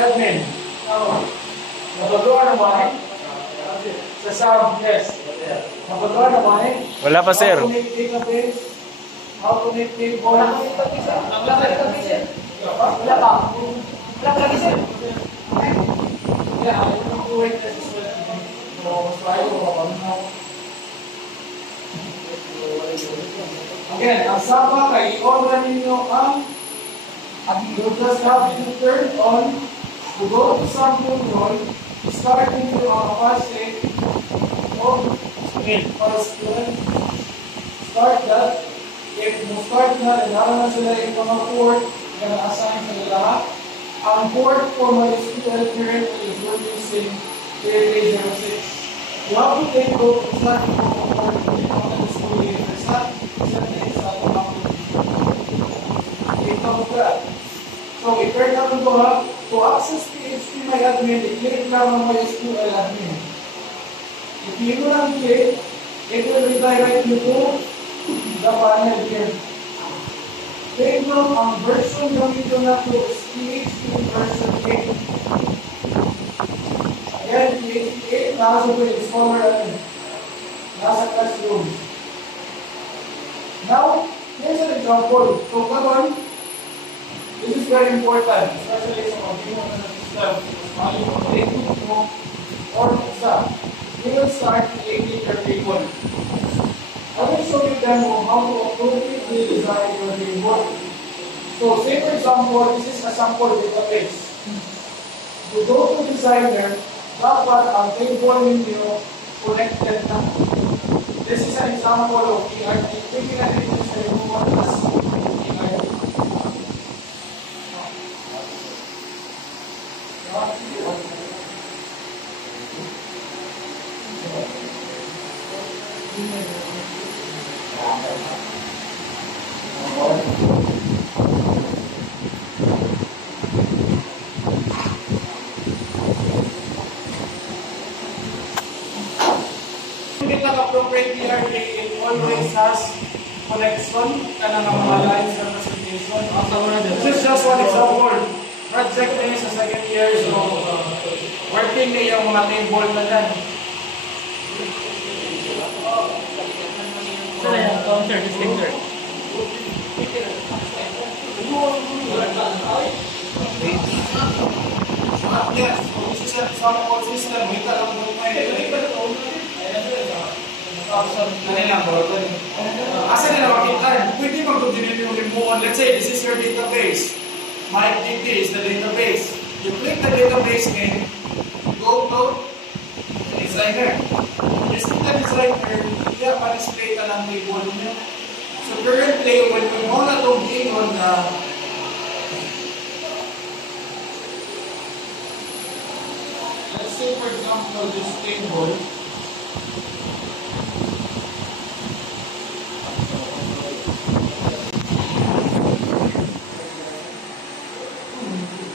admin. Napagawa naman eh. Sa sound, yes. Napagawa naman eh. Wala pa, sir. How to make database? How to make table? Wala pa. Wala pa lagi, sir. Yeah, I will do it as well. So, try to again, ang sapa kay i-on na ninyo ang you just have to turn on to go to sample roll, start into a fast state of student. Start that. If you start na, nalaman sila yung mga port na na-assign sa lahat. Ang port for my SQL currently is we're using 3806. You have to take note of that port on the school year. It's not so, i-turn natin ito ha. To access PHP My Admin, i-click lang ang MySQL Admin. If you lang click, it will redirect you to the panel here. Take note, ang version gamitin na to is PHP version 8. Again, PHP 8, nasa po yung Discover Admin. Nasa classroom. Now, here's an example. So, come on. This is very important, especially sa pag-iwan ng system. Mali mo, take-note mo, or exam. You will start creating your table. I will show you demo how to appropriately design your table. So, say for example, this is a sample database. You go to designer, dapat ang table ninyo connected na. This is an example of ERT. Thinking natin ito sa iyo mo as ERT. Appropriate ERT, it always has connection kanang mga lines ng presentation. This is just one example. Project na sa second year, so working na yung mga table na dyan. Saan na yung counter, distinctor? Yes, this is an example system. Kita lang mo asa nila makita? Pwede mag-continue yung remote. Let's say this is your database. My DT is the database. You click the database name, go to designer. Yes, in the designer, kaya pa-display ka ng table niyo. So currently, when we want to gain on the let's say for example, this table.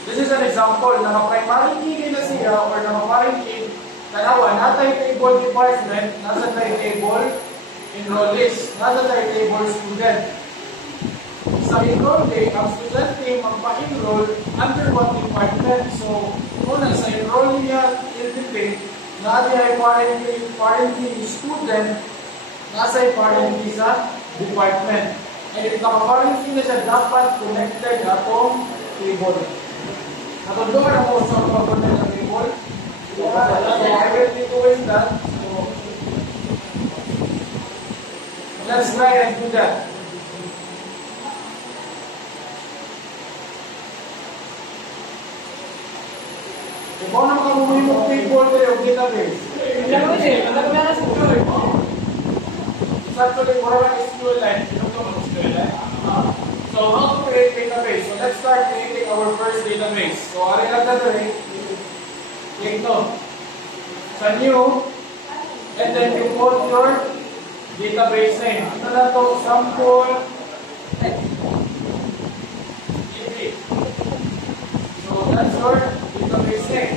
This is an example na ma-primary key nila siya or na ma-primary key tanawa, natay table department, nasa tayo table enroll list, nasa tayo table student. Sa enroll day, ang student name magpa-enroll under what department. So, una sa enroll niya LDP, natin ay parenting student, nasa ay parenting sa department. And if naka-parenting na siya, dapat connected atong table. Natundungan ako sa pagpunta ng table. So, I will be doing that. So, let's try and do that. Ikaw na makamuhin mo table kayo, database. It's actually more of a SQL line. So how to create database? So let's start creating our first database. So ari lang na rin. Click no. Sa new, and then you put your database name. Ito na to, sample. So that's your database name.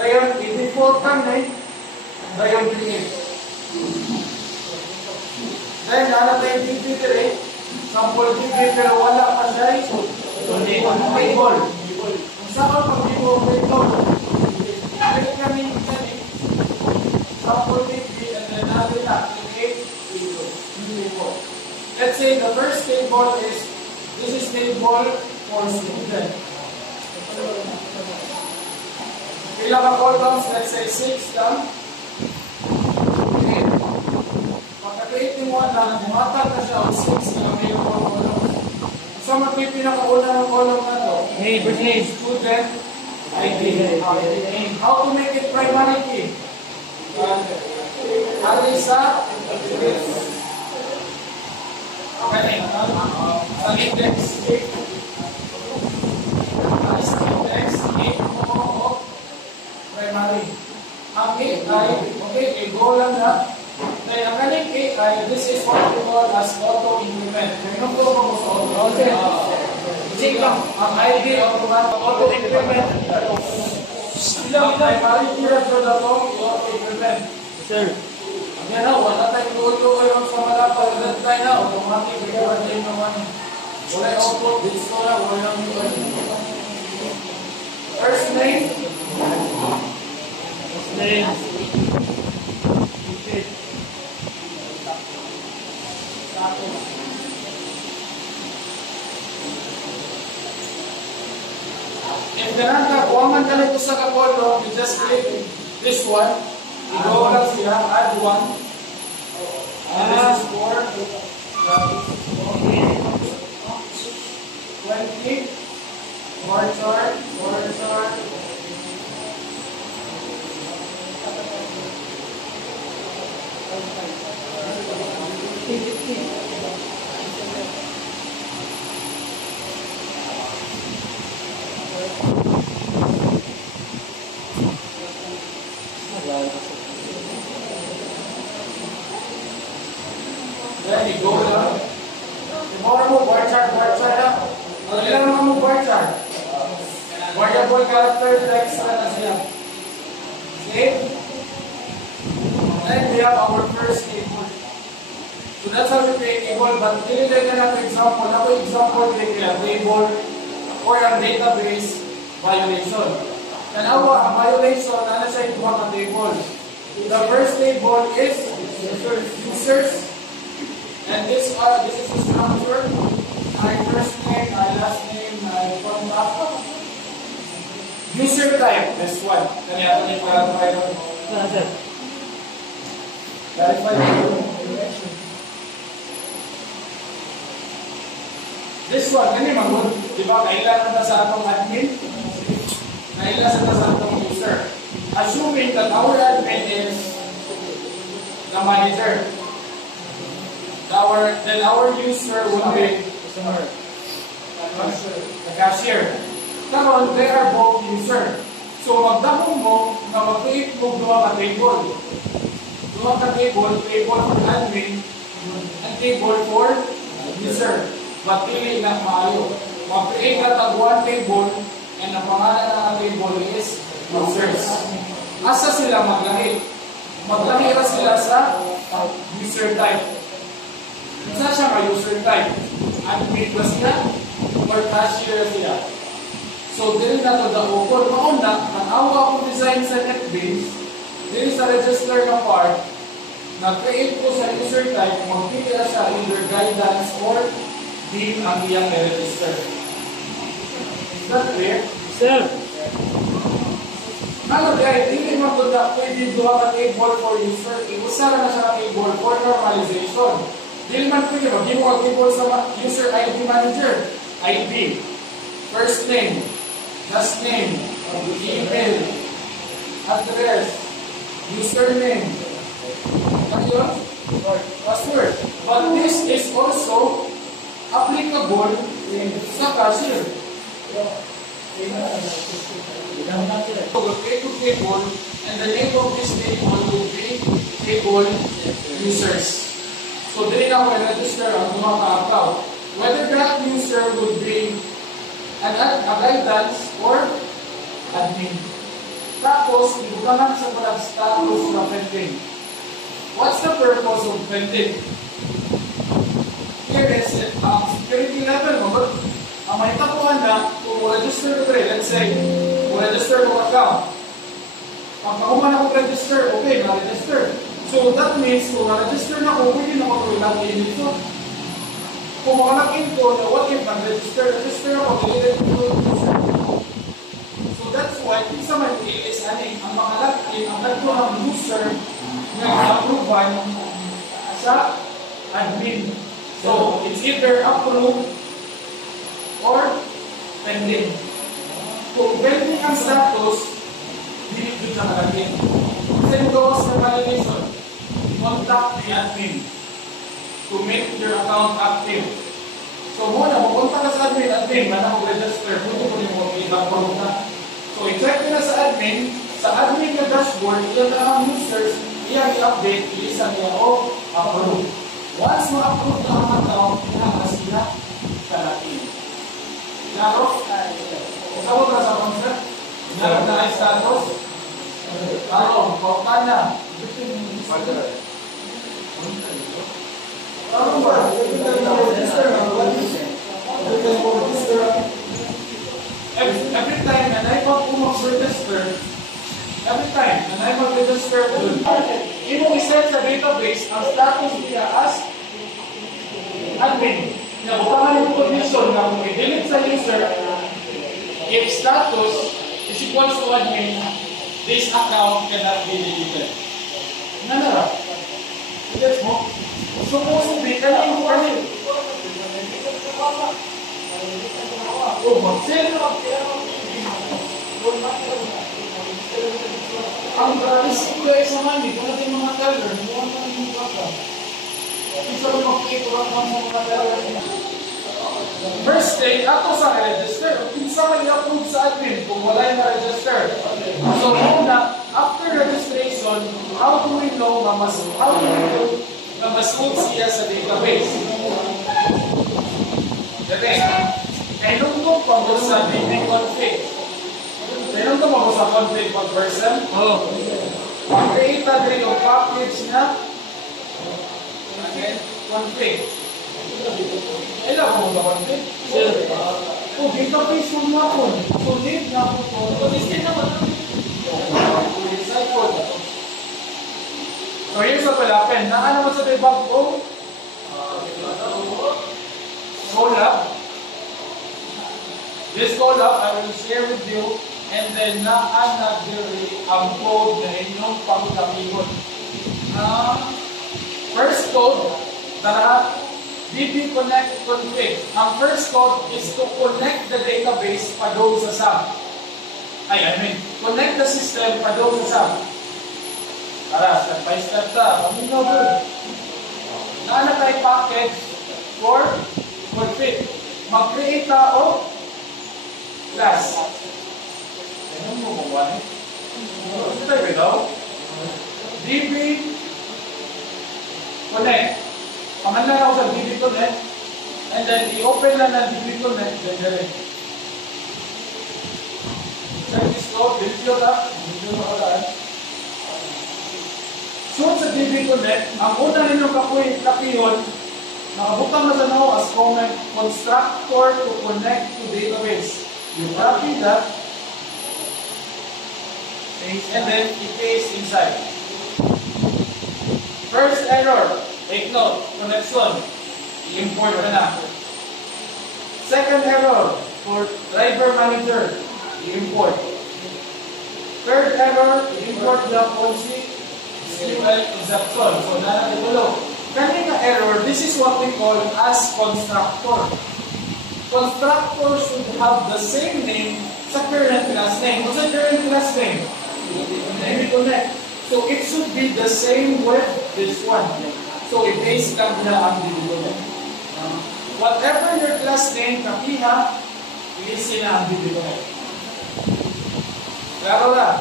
Ngayon, i-default ka na eh. Ngayon, create. Then, nalatay DB3, sample DB pero wala pa siya. So, table. Kung saan ka pag-ibo table, click kami yung sample DB and then natin activate table. Let's say the first table is, this is table for student. Ilang ka columns, let's say 6 lang. Okay. Pagka-create mo lang, bumatag na siya o 6 na may columns. So, magpipinakauna ng column na to. First name. Student ID. How to make it primary key? Alisa. Okay. Sa index. Primary. Ang A ay, okay, i-go lang na. Kaya ang kaling A ay, this is what we call as auto-increment. Kaya po mo sa auto-increment. Ang ID of auto-increment. Ilang primary key na ito na ito, auto-increment. Sir. Yan na, wala tayong tuloy sa malapag. That tayo na, automatic. Wala yung output, dito na, wala yung first name. Name. If ganun ka, kung man ka nito sa kapolo, you just click this one. I-go lang siya, add one. And this is 4. 20. Bar chart. Then you go down. Tomorrow mo bar chart na. Ang ilang naman mo bar chart? Variable character text na siya. Save. Then we have our first table. So that's how we create table. But nilagay na natin example. Ako example kaya table or ang database violation. Tanawa, ang violation na siya yung mga table. The first table is users. And this is the structure. My first name, my last name, my contact. User type, this one. Kanya ito yung clarify doon. Clarify doon. This one, kanya mag-good. Diba, kailangan na sa atong admin? Kailangan na sa atong user. Assuming that our admin is the manager. Then our user would be the cashier. Karon, they are both user. So, magdamong mo na mag-create mo duha ka table. Duha ka table for admin, and table for user. But pili na maayo. Mag-create ka tag one table, and ang pangalan ng table is users. Asa sila maglahi? Maglahi ra sila sa user type. Isa siya ka user type. Admin ba siya? Or cashier siya? So, dili na ito da-open. Mauna, nang-awa akong design sa NetBeans, dili sa register na part, nag-create ko sa user type, magpili na siya either guidance or din ang iyang register. Is that clear? Sir. Ano guys, hindi mo ito na pwede duha ka table for user. Iusara na siya ka table for normalization. Dili man pwede, mag-give mo table sa user ID manager. ID, first name, last name, email, address, username, password. But this is also applicable sa cashier. So we'll create a table, and the name of this table will be table users. So dili na ko register ang mga ka-account. Whether that user would be a guidance or admin. Tapos, ibutangan sa status na pending. What's the purpose of pending? level mo, ang mahitapuan na, kung register ko rin, let's say, kung register ko account, pag ako man ako register, okay, na-register. So that means, kung na-register na ako, pwede na ako login dito. Kung makalagin ko, na what if nag-register ako, dililit ko user. So that's why, isa man is aning, ang makalagin, ang nagpo ng user, na approval sa admin. So, it's either approved or pending. Kung pending ang status, hindi ko siya nakalagin. Kasi gawas na validation, contact the admin to make your account active. So, muna, mapunta ka sa admin na nakapag-register, pwede ko rin mo i-approve na. So, i-check nila sa admin na dashboard, iyan na ang users, iyan i-update, i-isa niya o approve. Once ma-approve na ang account, pinaka sila sa latin. Klaro? Usawag ka sa concept? Hinarap na ay status? Klaro, pautan na. Klaro ba? Every time na mag-register, imo iset sa database ang status niya as admin. Nabutangan yung condition na kung i-delete sa user, if status is equals to admin, this account cannot be deleted. Nanara? Gets mo? Supposedly, kanin mo kanin. Oh, mag-sell. Ang gratis ko ay sa mami, kung natin mga teller, mukhang natin yung baka. Isa ko mag-i-corrupt ang mga teller. First day, ato sa register. Isa may approve sa admin kung wala yung register. So, muna, after registration, how do we know na mas-move siya sa database? Depende. Kaya nung ko pa sa DB config. Kaya nung ko sa config pag person? Oo. Pag-create na rin yung package na config. Ilan ko sa config? O, database mo na po. So, date na po po. Consistent naman. So, here's what will happen. Naano mo sa debug ko? Colab. This collab I will share with you, and then na-anagiri ang code na inyong pagkakabingon. First code, tara, DB connect config. Ang first code is to connect the database pa doon sa SAP. Connect the system pa doon sa SAP. Tara, step by step ta. Paminaw doon. Naana tayo package for config. Mag-create tao class. Ano mo kung ano? Ito tayo ito. DB connect. Pangalan ako sa DB connect. And then i-open lang ng DB connect. Then direct. Check this code. Video ta. Video na ka. So sa DB connect, ang una ninyong kapihon, nakabutang na sa now as comment, constructor to connect to database. You copy that, and then i-paste inside. First error, take note, connection, i-import na. Second error, for driver manager, i-import. Third error, i-import the policy SQL exception. So, na-itulo. Kanina error, this is what we call as constructor. Constructor should have the same name sa current class name. What's the current class name? DB connect. So it should be the same with this one. So i-base lang na ang DB connect. Whatever your class name, kapiha, i-base na ang DB connect. Klaro na?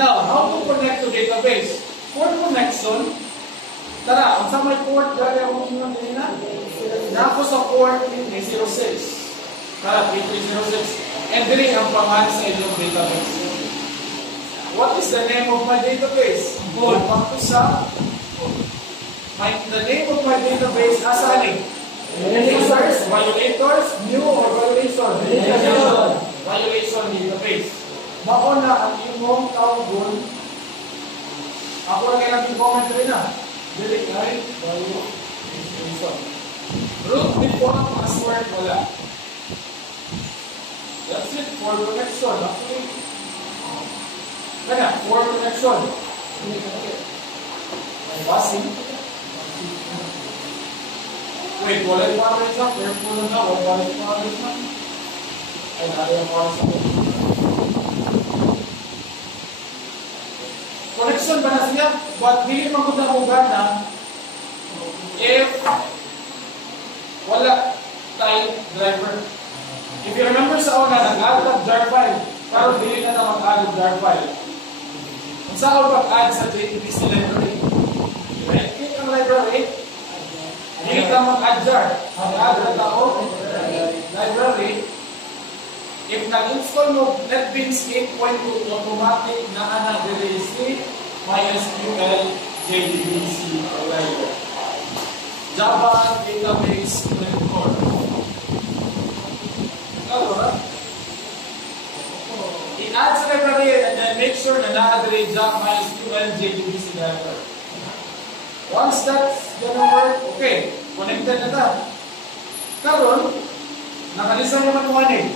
Now, how to connect to database? For connection, tara, kung sa may port, gaya akong inyong kanina, na ako sa port 306. Tara, 3306. And dili ang pangalan sa inyong database. What is the name of my database? Good. Back to sa the name of my database as aling users 123. Violators, new or violation? Violation. Violation in the face. Mauna ang imong tawgon. Ako lang yung nag-comment rin na. Dili ay violation. Root before password, wala. That's it for connection. Actually, kaya, for connection. Passing. Wait, wala yung password na? Careful na na. Wala yung password na? Ay, nari yung password. Connection ba na siya? But hindi magkutahugan na if wala tayong driver. If you remember sa una, nag-add ng jar file, pero hindi na mag-add ng jar file. Kung saan ako mag-add sa JDBC library? Right-click ang library, hindi ka mag-add jar. Mag-add na tao, library. If nag-install mo NetBeans 8.2, automatic na na-release ni MySQL JDBC library. Java Database Network. I-add sa library and then make sure na na-add Java MySQL JDBC library. Once that's gonna work, okay, connected na ta. Karon, nakalisa naman mo eh.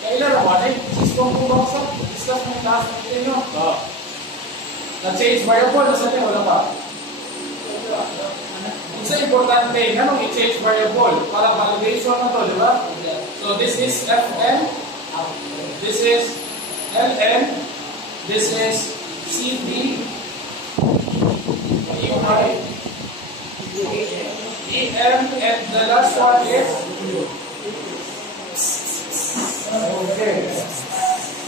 Kailan naman eh, system ko ba sa discuss mo yung taas natin nyo? Na-change variable, nasa niya, wala pa. Isa importante, anong i-change variable? Para validation na to, di ba? So this is fn, this is ln, this is cd, em, and the last one is okay.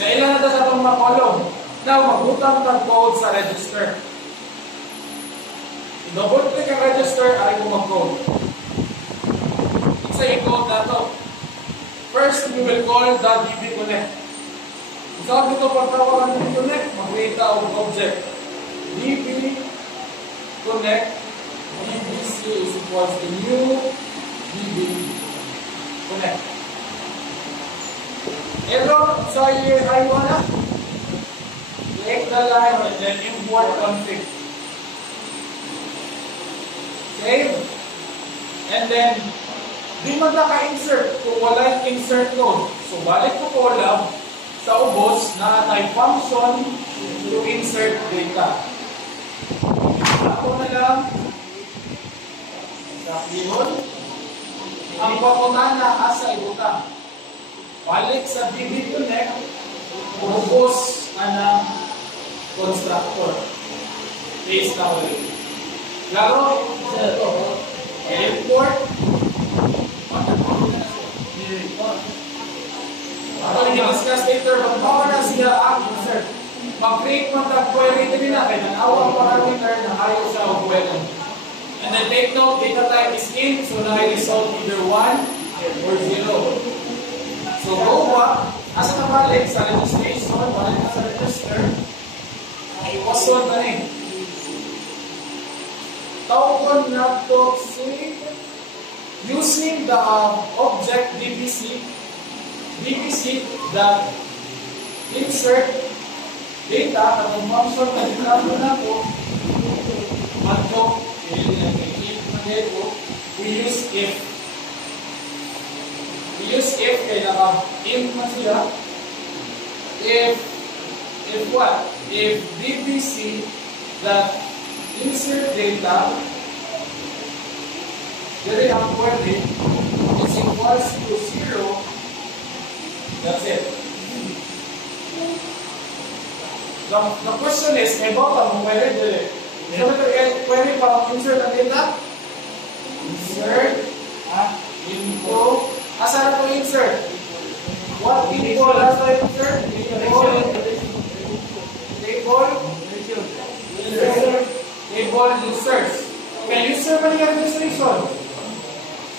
Kailan na sa itong mga column? Now, magbutang ng code sa register. Double click ang register, ay kung mag-code. Isa yung code na ito. First, we will call the dbconnect. Sabi ito, pagtawagan ng dbconnect, mag-create ang object. dbconnect, dbc is equals to new dbconnect. Ito, sa iyo, ay wala. Click the line and then import config. Save. And then, di man naka-insert kung wala yung insert code. So, balik ko column sa ubos na type function to insert data. Ako na lang sa keyboard. Ang papunta na asa ibuta. Balik sa dbconnect, ubos na constructor. Paste na ulit. Klaro? Import. Ako i-discuss later, mag-power na siya ang insert. Mag-create mo ng query din na, kaya nanawag parameter na ayaw siya o query. And then take note, data type is int, so na-result either 1 or 0. So go back, asa na balik sa registration, balik na sa register, ay wasod na rin. Tawag na to si using the object dbc that insert data at function na dinamo na to ato we use if kaya naka-int na siya if what? If dbc that insert data dari ang pwede is equals to 0. That's it. The question is, may bata mo pwede dili. So, pwede pa insert ang data? Insert into, asa na ito insert? What table has to insert? Table inserts. Okay, user ba niya administration?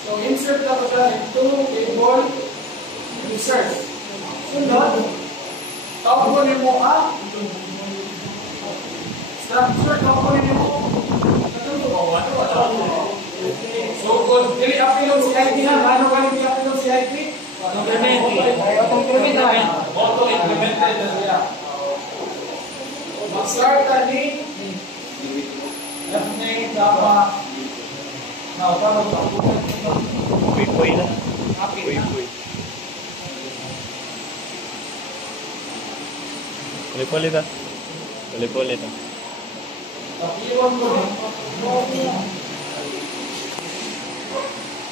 So, insert na ko siya into table inserts. Sunod, tawag mo mo structure, tawag mo so, kung dili apilong si ID na, ano ka Auto-implemented na siya. Mag-start ka ni left name, tama. Now, paano ito? Puy-puy na. Puy-puy. Ulit-ulit ah. Ulit-ulit ah. Tapiwan ko rin.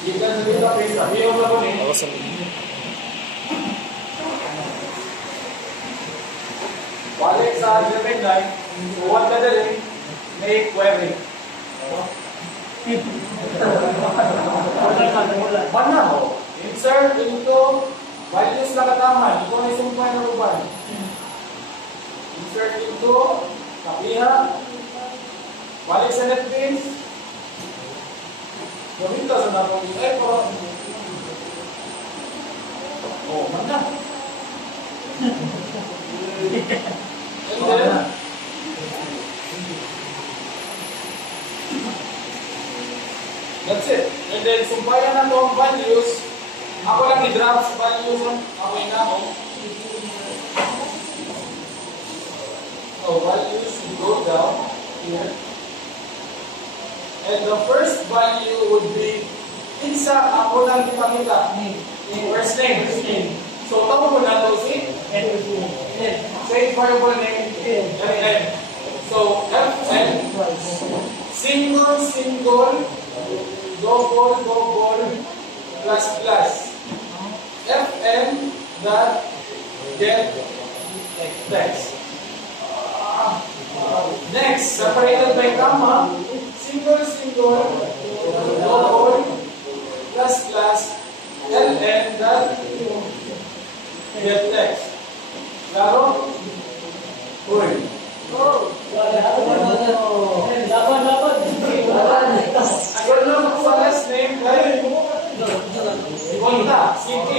Kita sa dito, please. Tapiwan ko rin. Ako sa Balik sa agreement line. Huwag ka dali. Make query. Mana ho? Insert into values na kataman. Ito na isumpay na ruban. Insert into kapiha. Balik sa NetBeans. Gawin ka sa napong effort. Oh, mana? And then, that's it. And then, sumpayan na itong values. Ako lang i-drop sa values. Ako na ako. So, values will go down here. And the first value would be insa ako lang ipakita. First name. So, tawag ko na ito si say variable name Fn. So, Fn single double plus Fn dot get text. Next, separated by comma, single double plus Ln dot get text. Klaro? Uy. Ayun lang sa last name kay Ikonta, CP.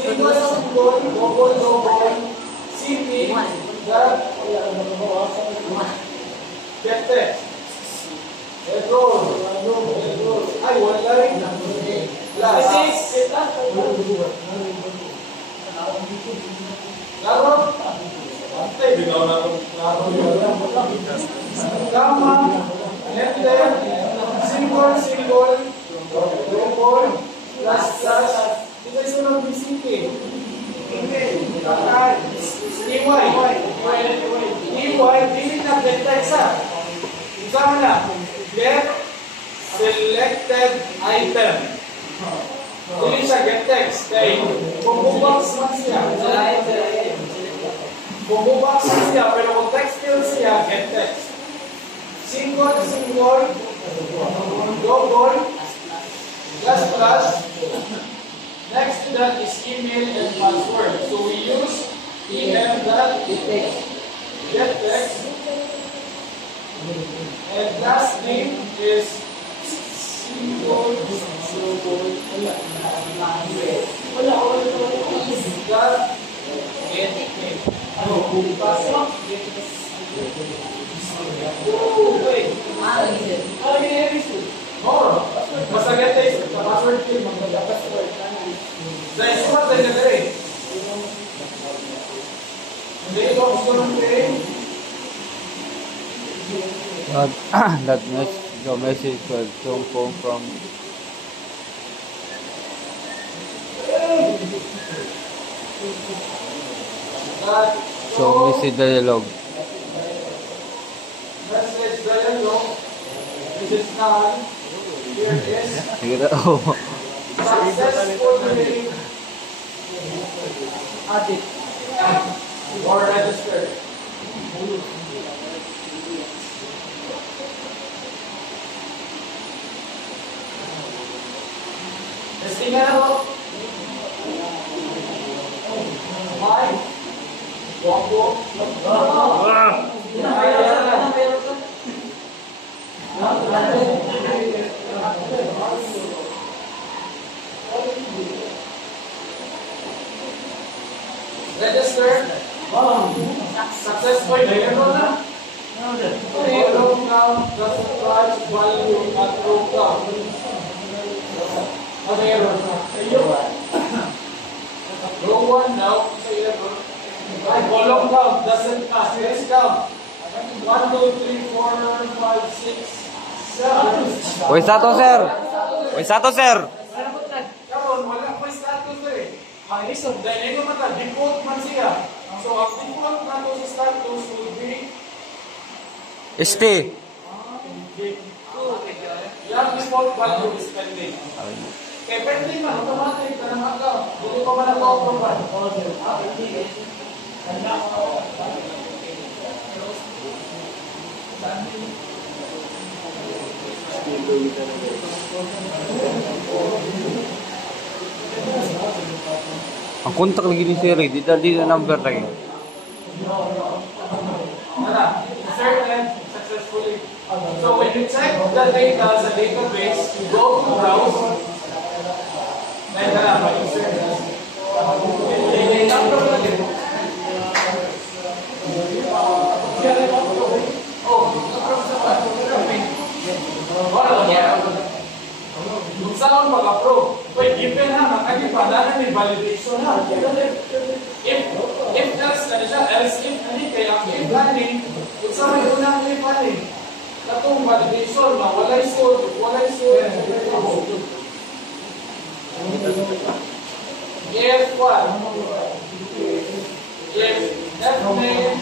Single double CP dot get text. Ito. Ay, wala rin. Plus. Klaro? Antay, bigaw na itong klaro. Kama, and then, single, double, plus. Ito yung sunod ng CP. EY, delete na get text ha. Usahan na. Get selected item. Delete siya get text. Okay. Bumbubox man siya. Bumbubox man siya. Pero kung text field siya, get text. Single, double, plus. Next to that is email and password. So we use get text. And last name is single basta get text sa password field mag-password. Dahil sumat na nila rin. Hindi ito ako gusto ng rin. The message was don't come from message dialogue. Message dialogue. This is none. Here it is. Successfully added or registered. Testing na ako. Hi. Wako. Register. Successful. Mayroon na. Mayroon na. Just large value at row count. Mayroon na. 1 now, so column down, doesn't pass. Let's count. 1, 2, 3, 4, 5, 6, 7. Uy, status, sir. Uy, status, sir. Karon wala pa status eh. Ang isod dahil ito mata default man siya. So ang default nato sa status will be ST. yung default value is pending. Kaya pending man automatic na naman ka. Dili pa man nag-auto-approve. Ang kontak lagi ni sir, di na number lagi. Insert and successfully. So when you check the data sa database, you go to browse. Then insert. Kung saan mag-approve, wait, given ha, makakipanahan ni validation ha. If else na siya, else if ani, kaya if ani, kung saan may unang if ani, katong validation, walay sod, if what? If that name,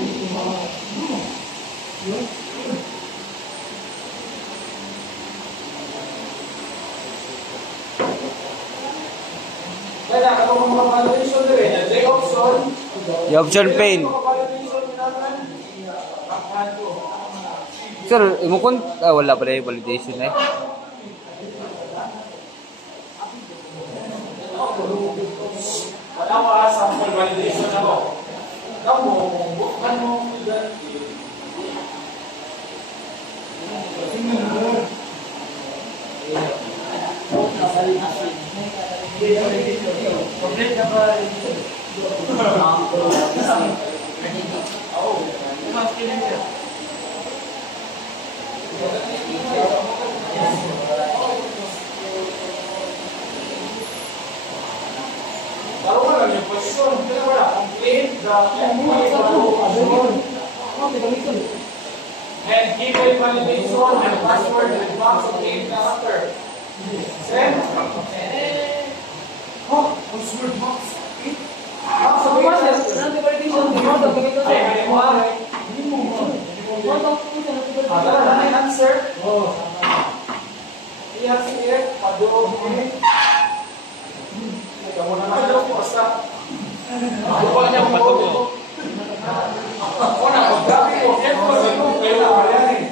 kaya katong mga validation na rin, the option, Yung option pain. Sir, imukon wala pa rin validation eh. wala pa sample validation na ko. Kamu, bukan mo complete na ba? Baru ka lang yung question. Kaya wala, complete the and give a validation and password and box of 8 character. Send. Oh, password box. Box of 8 character. Ada answer. Iya sih, paduh ini. Kamu nama ada puasa. Pokoknya betul. Orang berarti oke itu bela hari.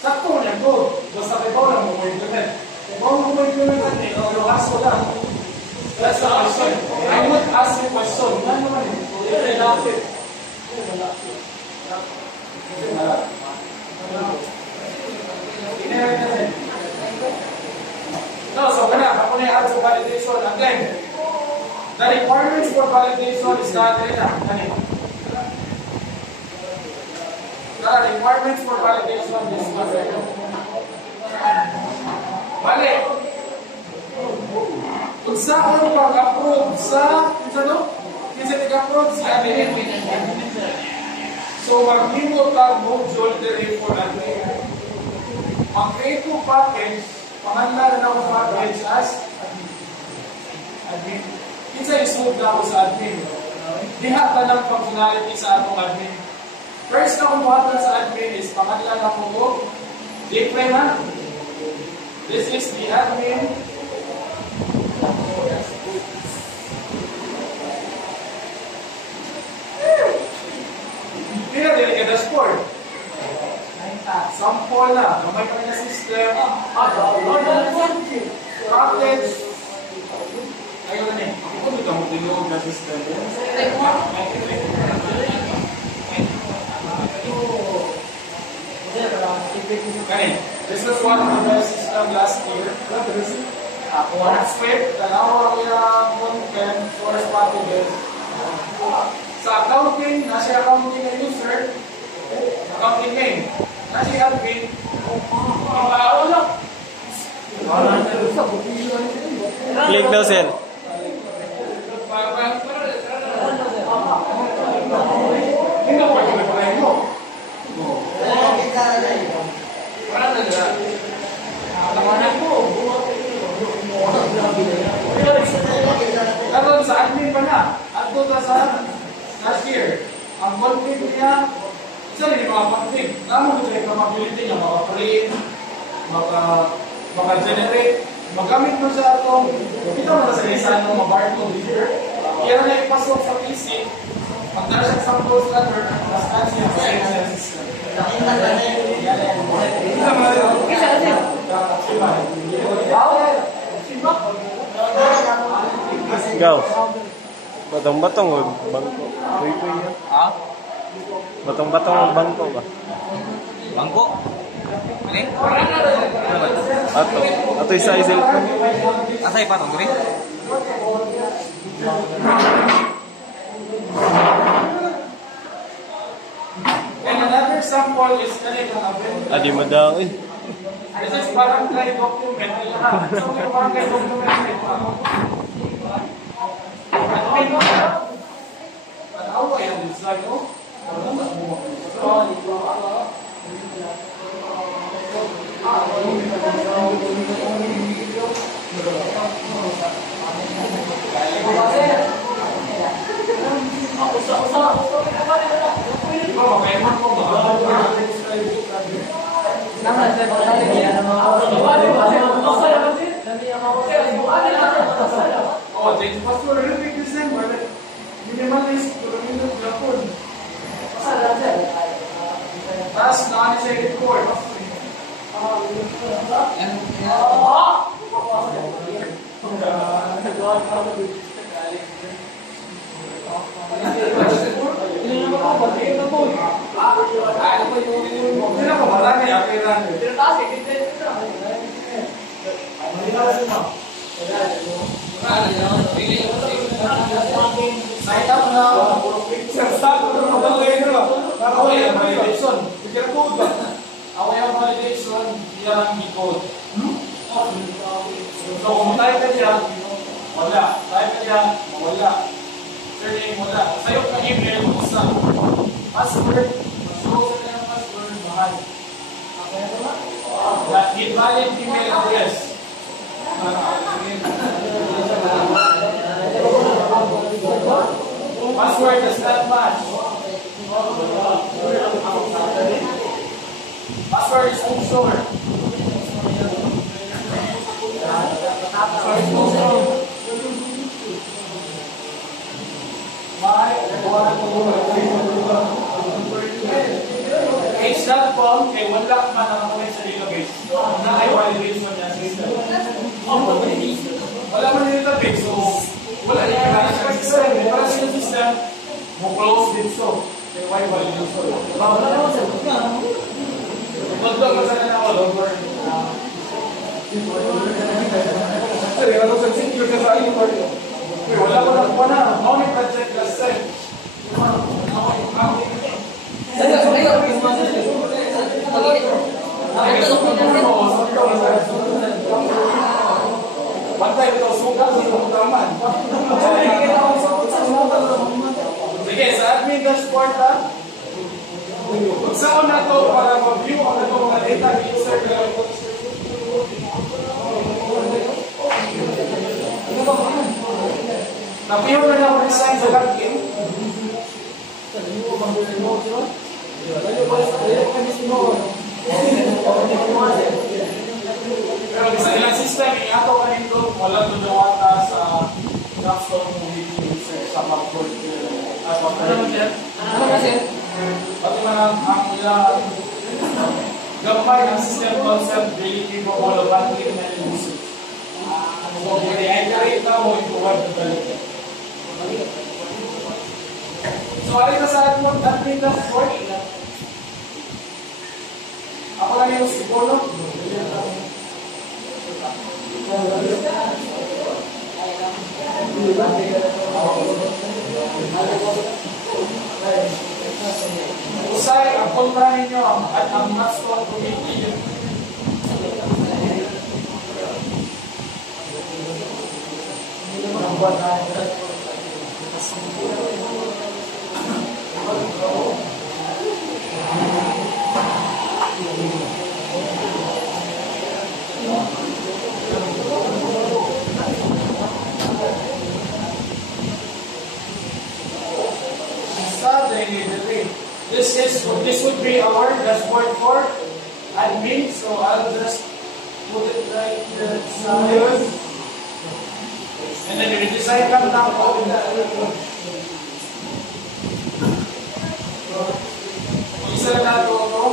Satu yang tu, dosa orang mau internet. Mau internet ni kalau masuk dah. That's the answer. I would ask you a question. Mana mana? Ini dah fit. No, so kana ako na add to validation again. The requirements for validation is not there na. The requirements for validation is not there. Bale. Kung saan pag-approve sa kinsa nag-approve si admin. So mag-input ka module diri for admin. Mag-create mo package, pangalan na ang package as admin. Kinsa isod na ako sa admin. Diha ka ng functionality sa atong admin. First na kumuhatan sa admin is pangalan na ko. Different na. This is the admin. Kaya din ka dashboard. Sample na. May pa na system. Package. Ayun na eh. Ito dito mo tinuog na system. Okay. This was one of the system last year. One script, tanawa kaya content, source packages. Sa accounting, nasa accounting na user, accounting name, nasa admin, Click daw, sir. Karon sa admin pa na, ato ta sa cashier. Ang config niya, isa rin mga config. Namo ko sa capability niya, maka-print, maka-generate, magamit mo sa atong, ito mo sa isa ng mga barcode reader. Kaya na ipasok sa PC, pag nasa siya sample scanner, na-scan siya sa Excel system. Ikaw. Batong-batong o bangko? Puy-puy yan. Ha? Batong-batong o bangko ba? Bangko? Mali? Ato. Ato yung sa cellphone. Asa ipatong diri? And another sample is kanina ng Adi mo daw eh. this is barangay document. So, may barangay document ito. Admin mo na. Ano ba yung design mo? Oh, jadi pas tu ada big design, boleh minimalis minit gapon. Tas na sa record. Validation yang ikut. So, kung tayo ka diyan, wala. Tayo ka diyan, wala. Surname, wala. Sa'yo ka email, isa. Password, masuot sa ng password, mahal. Invalid email address. Password does not match. Password is unsure. It's not found kay wala man ang comment sa database. Na ay validation niya system. Wala man yung database, so wala yung kailangan sa system. Para sa system, mo close din so. Kaya why validation? Pagod ka sa na all over. Sorry, ano sa secure ka sa iyo pa rin. Wala ko na. Money project last time. Bantay ito, sukat sa pagkaman. Sige, sa admin dashboard ha. Saan na ito para ma-view ang ito mga data insert na napihon na lang design sa login. Pero sa ilang system, iato ka nito, wala ito nawata sa desktop movie sa Macbook. Pati man ang ilang gamay ng system concept, daily mo all of handling na usage. So, kung i-iterate na mo, i-forward na balik. So, alin na sa atin mo, admin dashboard. Ako lang yung sipono. Usay, ang kontra ninyo at ang master committee. be our dashboard for admin. So I'll just put it right there side. And then i-design lang na ako. Isa na nato ito.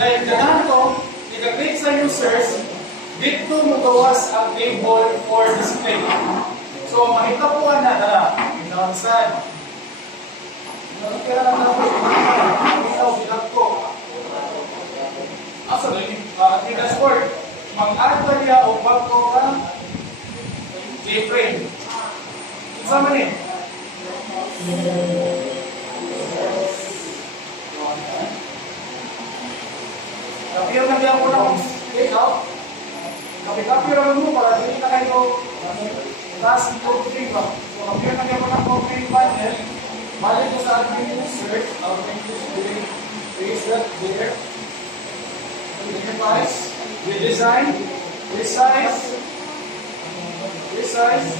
Dahil ganahan ko, i-click sa users, dito mo gawas ang table for display. So, makita po na na, inawansan. Kaya lang na po, makita ko. Asa na yung dashboard? Mag-add ba niya o back ko ka J-frame? Sama niya? Kapiyang nagyan ko na kung layout. Kapit-kapit naman mo para hindi na kayo taas ng code frame ba. So kapiyang nagyan ko na code frame panel. Balik ko sa admin search. I'll make this big. Paste that there. Minimize. Redesign. Resize. Resize.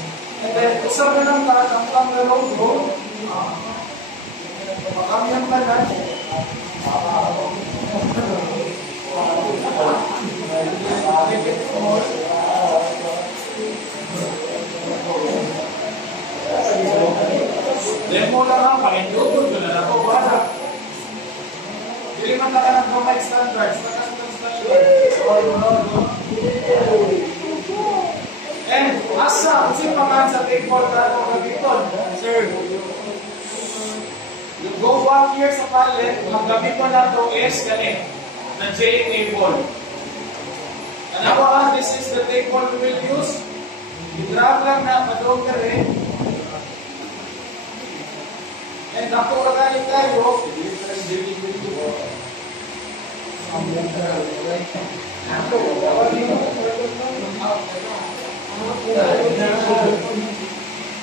And then usap na lang ang logo. Makamiyang pa na. Demo lang ang pakindudod ko na ako. Hindi man lang ang provide standards. And asa, kasi pangan sa table na ako kagiton. Sir, you go back here sa palette, maggamit mo na ito is ganit. Na J table. Ano this is the table we will use. I-drag lang na madong ka rin. And ako kagalit tayo.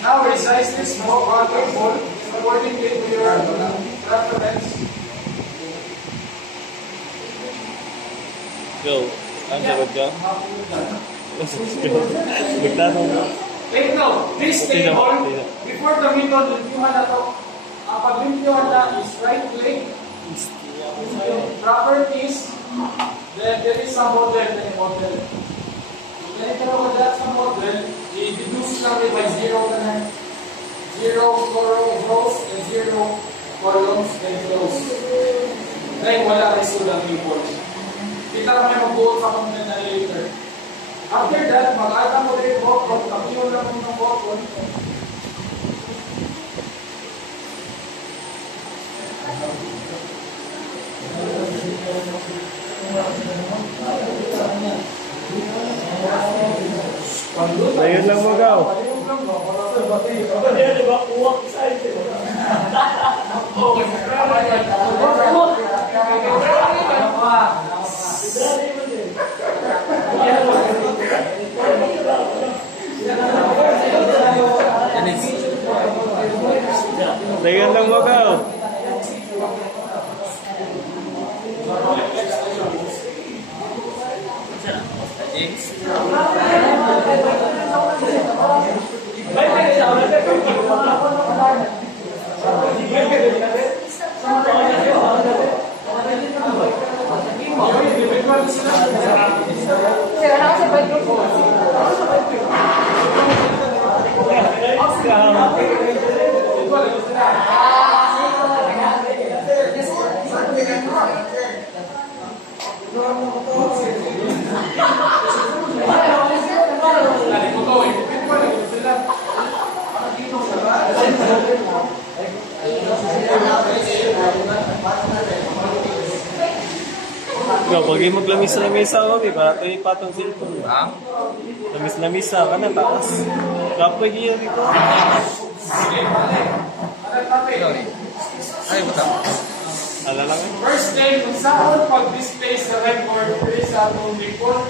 Now resize this table according to your preference. Go. Ang sagot ka? Magtanong mo. Take note, this table, before the method, limpyuhan na ito. Ang paglimpyuhan na is right click, properties, then there is some model, then model. Then ito ko dahil sa model, i-deduce lang by 0 na 0 rows and 0 columns and rows. Then wala kayo sulang table. Kita kami mag-buot sa content na later. After that, mag-add mo rin bottom, tapiyon lang mo ng bottom. Ayun lang mo gaw. Ayun lang mo gaw. James. Yung individual sila. Sir, ano sa bike group? Ikaw, pag maglamis sa lamesa kami, para tayo patong cellphone. Ha? Lamis-lamisa ka na, taas. Kapoy giyan dito. Ikaw ni. Ay, buta. Ala lang eh. First day, kung saan pag-display sa record, please sa atong report.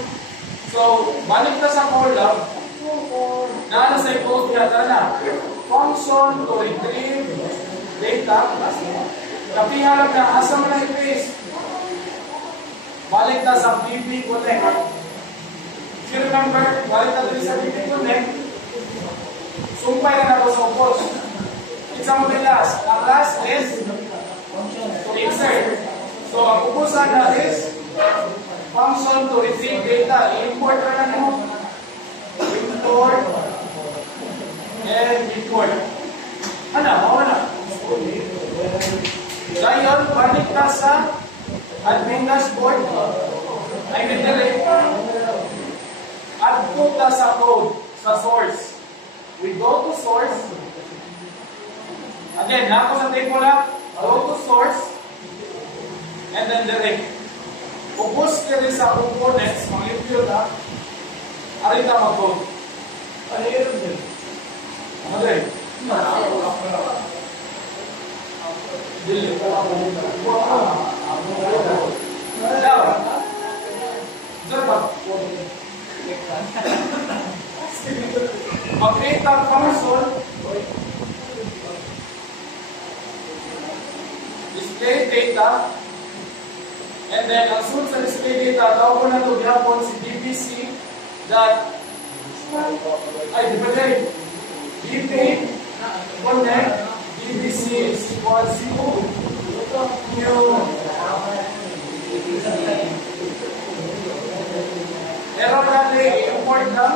So, balik na sa collab. Na sa code yata na. Function to retrieve data. Kapihalang na asa mo na i-paste. Balik na sa BB Connect. If you remember, balik na din sa BB Connect. Sumpay na ako sa upos. It's ang last. Ang last is to insert. So, ang upusan na is function to retrieve data. I-import na lang mo. Import and import. Ano? Mawala. Ngayon, balik ka sa admin dashboard. I will delete. Add po ka sa code, sa source. We go to source. Again, nako sa table na. Go to source. And then delete. Ubus ka rin sa components, mag-review na. Arita mag-code. Ano yun din? Ano din? Delete. Mag-create ang function. Display data. And then, ang sunod sa display data, tawag ko na ito gihapon si dbc dot depende. db connect dbc is equals to new error natin i-import na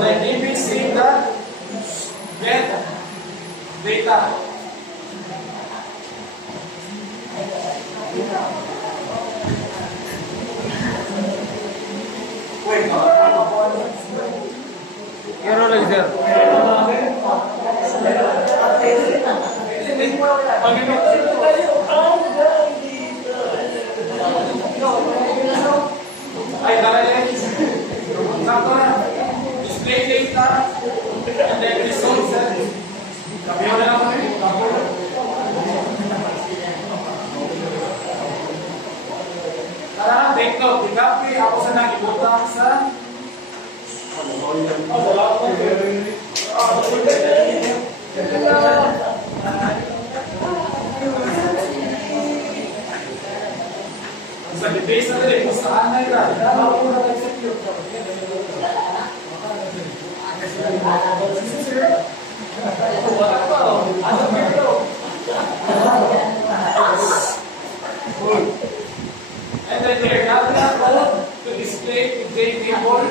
like dbc dot get data. Wait, Error lang, sir. ay, dahil sakto na. Display data and then results. Kapiyo na lang kami. Tara, take note. Ikapi, ako sa nakibutang sa sa debase na rin, kung saan na rin. Ako na execute. And then there, natin na code to display the table.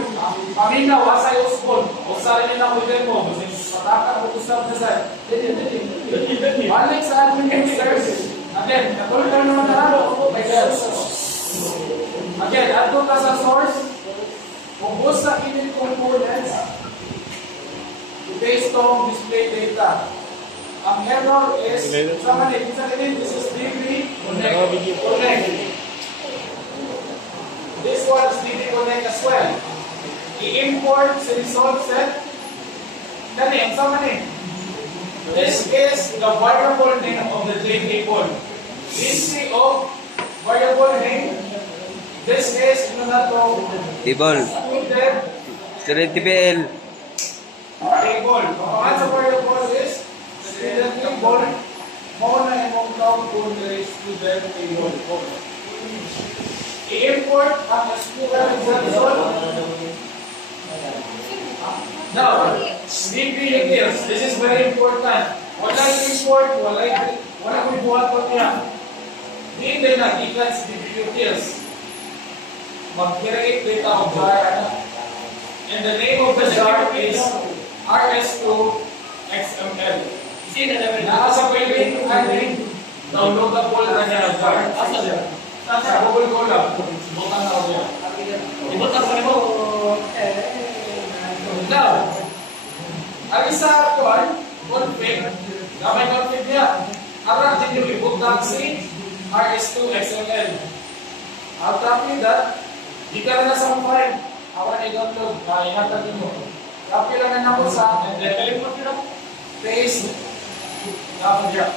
Paminaw, asay usbon. O sa rin na ko mo. Pataka ko usap na sa. Balik sa admin users. Again, katulad na naman na. Again, ato ka sa source. Ubus sa init components. Based on display data. Ang error is, sama rin, this is DB connect. This one is DB connect as well. I-import sa result set. Dali, ang sama rin. This is the variable name of the table. List of variable name. This is, ano na to? Table. Student TPL. Table. Ang sa variable is student table. Mo na imong tawag kung student table. I-import ang student result. Now, DB details. This is very important. Wala i-import, wala ko ibuhat ko niya. Hindi na gikan sa utils. Mag-create data of jar. And the name of the jar is RS2XML. Nasa pwede aning downloadable na niya jar. Asa niya? Sa Google ko lang. Bukan na ako niya. Ibutan ko mo. Now, ang isa ko ay config. Gamay config niya. Arang din yung ibutang si RS2XML. After that, di ka na sa mong file. Awan i-download. Ingatan din mo. Copy lang na ako sa and then paste. Tapos dyan.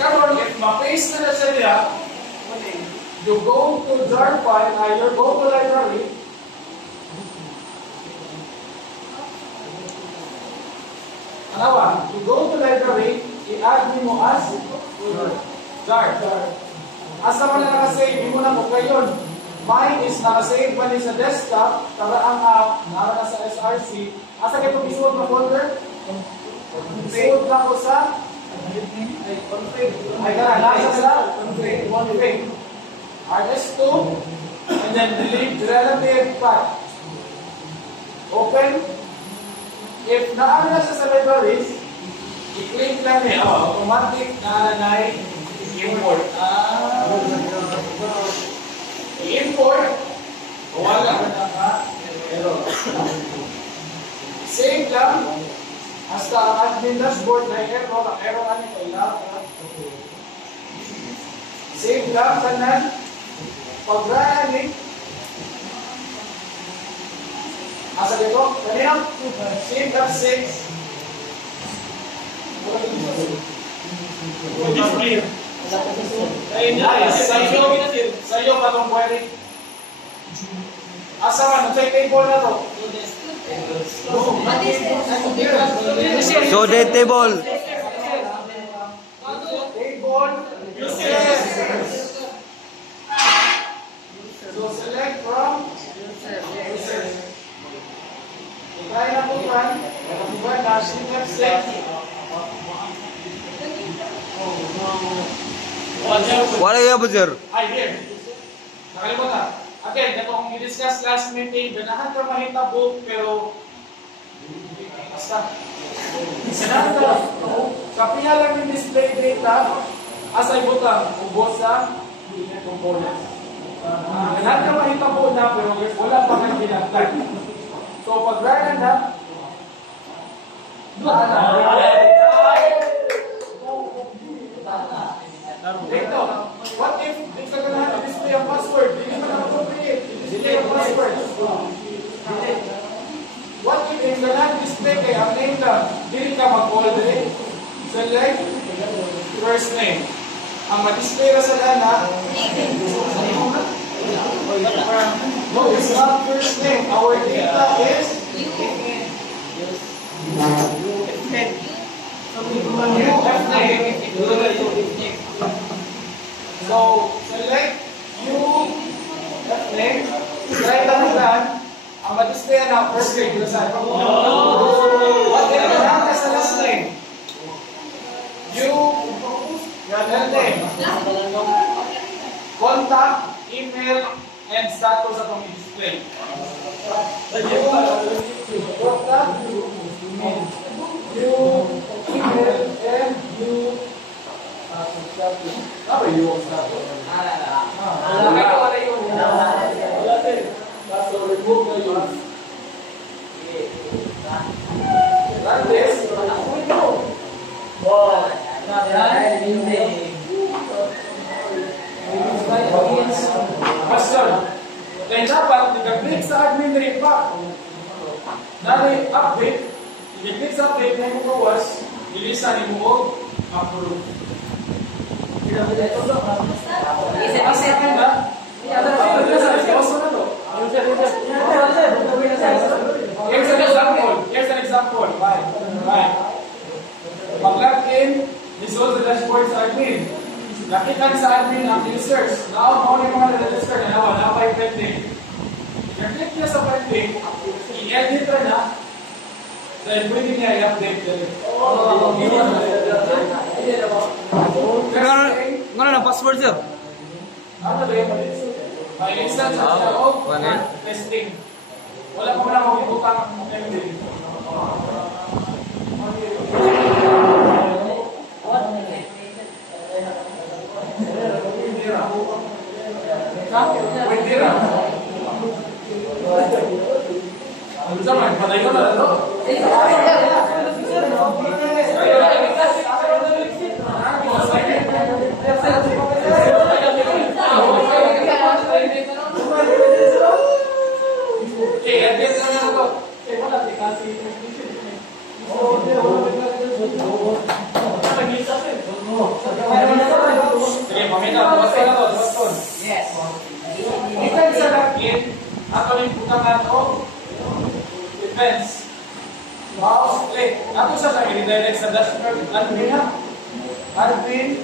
Karon, if ma-paste na siya niya, you go to jar file, you go to library. Alawa, you go to library, i-add mo as jar. Asa mo na nakasave, hindi mo na kung kayon. Mine is nakasave pa sa desktop, tara ang app, nara na sa SRC. Asa kayo itong isuot na folder? Isuot na ko sa ay tara, nasa sa config. RS2 and then delete relative path. Open. If naano na siya sa libraries, i-click lang niya, automatic na nanay import. I-import, wala na error. Save lang, hasta ang admin dashboard na error, ang error ano kailangan. Save lang, kanan, pag-running, asa dito, kanina, save up 6. Display. Sa'yo pa itong query. Asa man, check table na to. So the table. Table, users. So select from users. Try na po run. Diba, dashing F6. Wala yung buzzer. Ay, here. Nakalimutan. Again, ito kung i-discuss last meeting, ganahan ka mahitabo, pero basta. Ganahan ka, kapiha lang yung display data, asay butang, ubos sa components. Ganahan ka mahitabo na, pero wala pa kang ginagtag. So, pag-run na, dito, what if it's going to display a password? Hindi mo na appropriate. Display a password. What if it's going to display kay ang name lang? Hindi ka mag-call din. Select first name. Ang ma-display na sa lana, no, it's not first name. Our data is so, select new name. Try lang lang. Ang ma-display na first name. What if you have as a last name? You, your name. Contact, email, and status atong i-display. Contact, you, email, and you. Apa you ang status? Wala yun. So remove na yun. Like this. Question. Then dapat nag-click sa admin repack. Nari-update. I-click sa update na yung kawas. Ilisa ni mo approve. Asa ka na? Here's an example. Right. Mag-log in, resolve the dashboard sa admin. Nakita sa admin ang users. Now, how yung mga na-register na nawa, na-apply pending. I-click niya sa pending, i-edit na, then pwede niya i-update din. Ngano na password, sir. Ano ba yun? May instance sa loob ng testing. Wala pa na makikutang MD. Pwedira. Sama, patay ko na ito. Defense. Mouse click. Ako sa akin, i-direct sa dashboard. Admin ha? Admin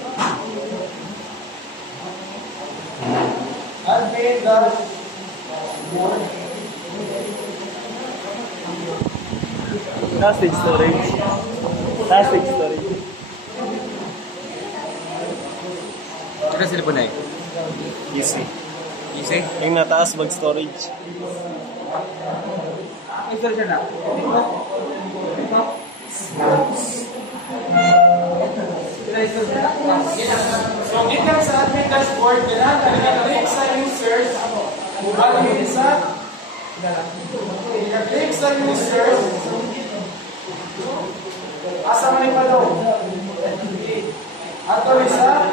dashboard. Plastic storage. Plastic storage. Ano sila po na eh? Easy. Easy? Yung nataas mag-storage. Ito siya na. So, gikan sa admin dashboard, click sa users, balik sa click sa users, asa man yung palaw? Ato isa,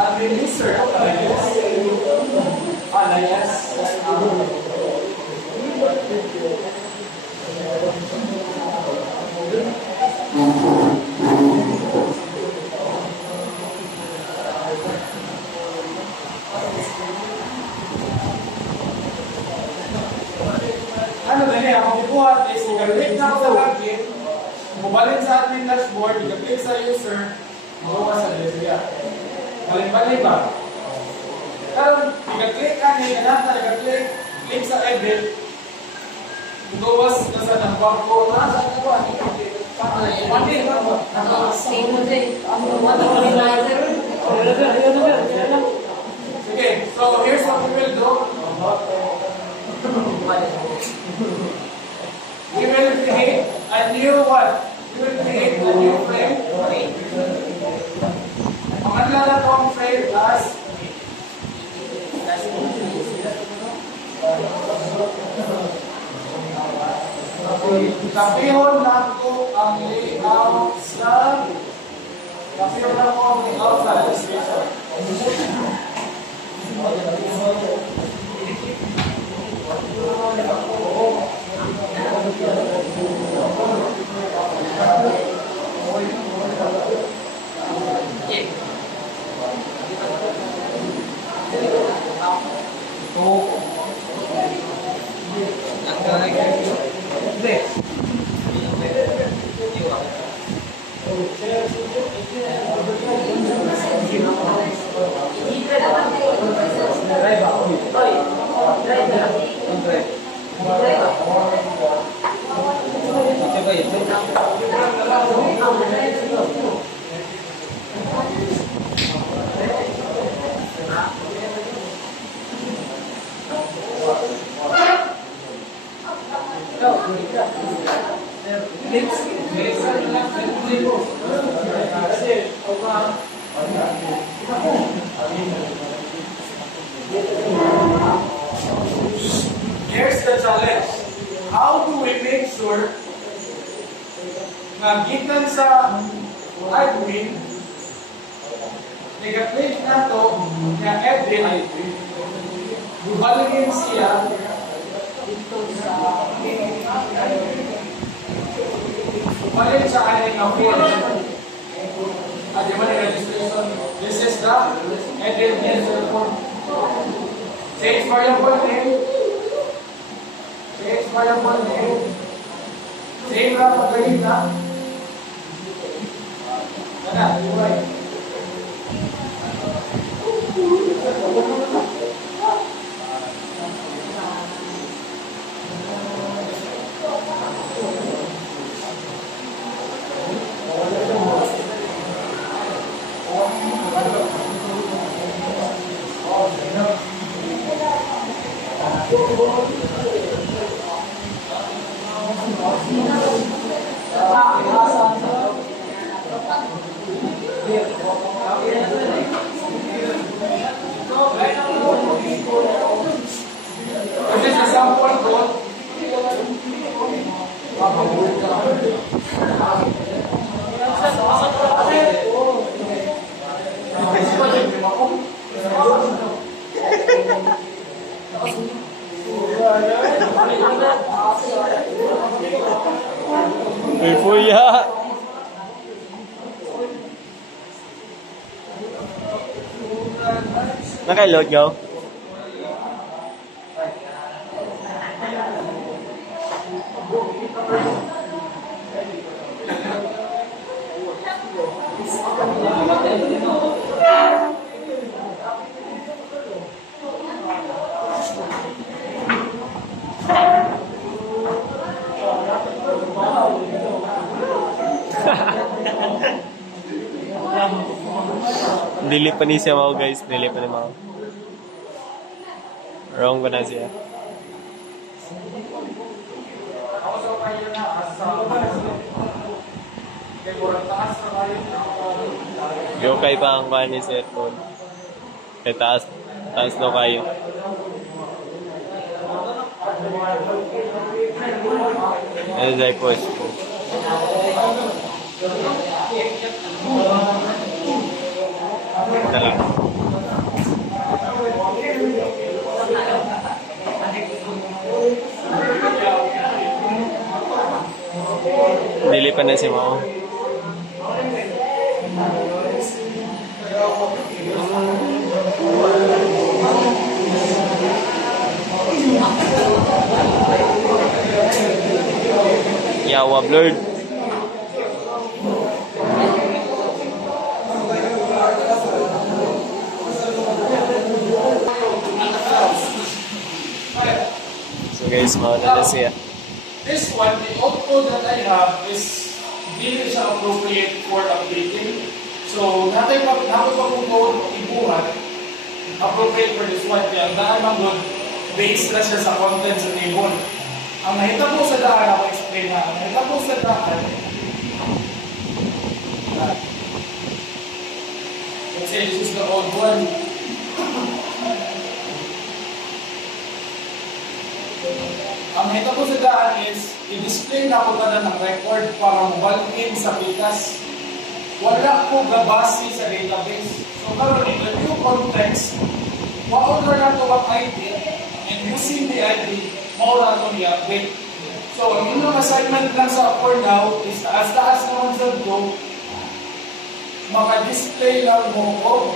administrator, alias, ano na niya, mabubuhat is i-click na ako sa login, mabalik sa admin dashboard, i-click sa user, mabubuhat sa desya. Balik-balik ba? Karon, i-click ka niya, kanata, click sa edit, mabubuhat na sa nangwako na sa kuwan. Sige, so here's what we will do. We will create a new one. We will create a new frame. Ang adlaw tong frame as kapihon na ko ang layout sa registration. Here's the challenge. How do we make sure na gikan sa admin nag-click na to na edit bubaligin siya balik sa aning appeal at yung registration. This is the edit user form. Change variable name. Change variable name. Same lang pagkain na. Ano? Buhay. This is a sample code. May puya. Naka-load nyo? Dili pa ni siya mau guys, dili pa ni mau. Wrong ba na siya? Yo kay pa ang kuha ni sa aircon. Kay taas no kayo. Ano dahil po? Ito lang. Dili pa na si Mao. Yawa blurred. So guys, mauna na siya. This one, the output that I have is hindi siya appropriate for updating. So, natin pa kung ibuhat, appropriate for this one. Kaya daan ang good, based na siya sa content sa table. Ang mahita po sa daan, ako explain na. Ang mahita po sa daan, let's say this is the old one. Ang mahita po sa daan is, i-display na po na ng record para mobile sa pitas. Wala po gabasi sa database. So, karon in the new context, ma-order na ito ang ID, and using the ID, ma-order na ito i-update. So, ang inyong assignment lang sa for now is taas-taas naman sa ito, maka-display lang mo o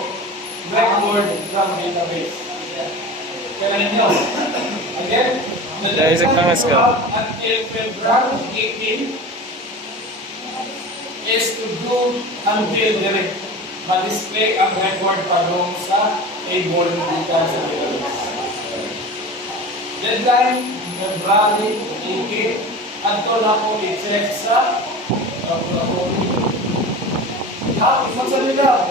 record from database. Kaya ninyo. Again, the deadline until February 18 is to do until direct ma-display ang record pa doon sa table dito sa database. Deadline, February 18, at ito na po i-check sa isang salita.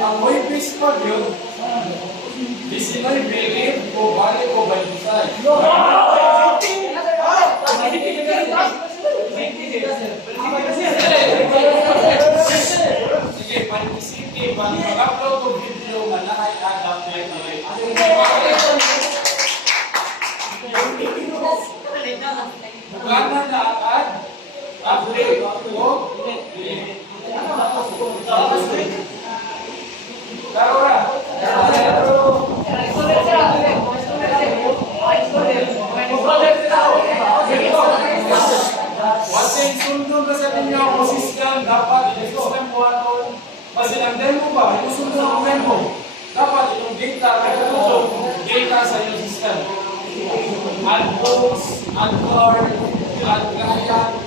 Ang webpage pa yun, Visinay Believe o Bali o Balusay. Sige, Panisiti, mag-upload o video na nakay-adapt na ito. Bukana na agad, update o Karora. Wasing sundong ka sa ninyo ang system, dapat yung system mo ano, kasi ang demo ba, yung sundong ang demo, dapat yung data, data sa yung system. Add posts, add card, add client,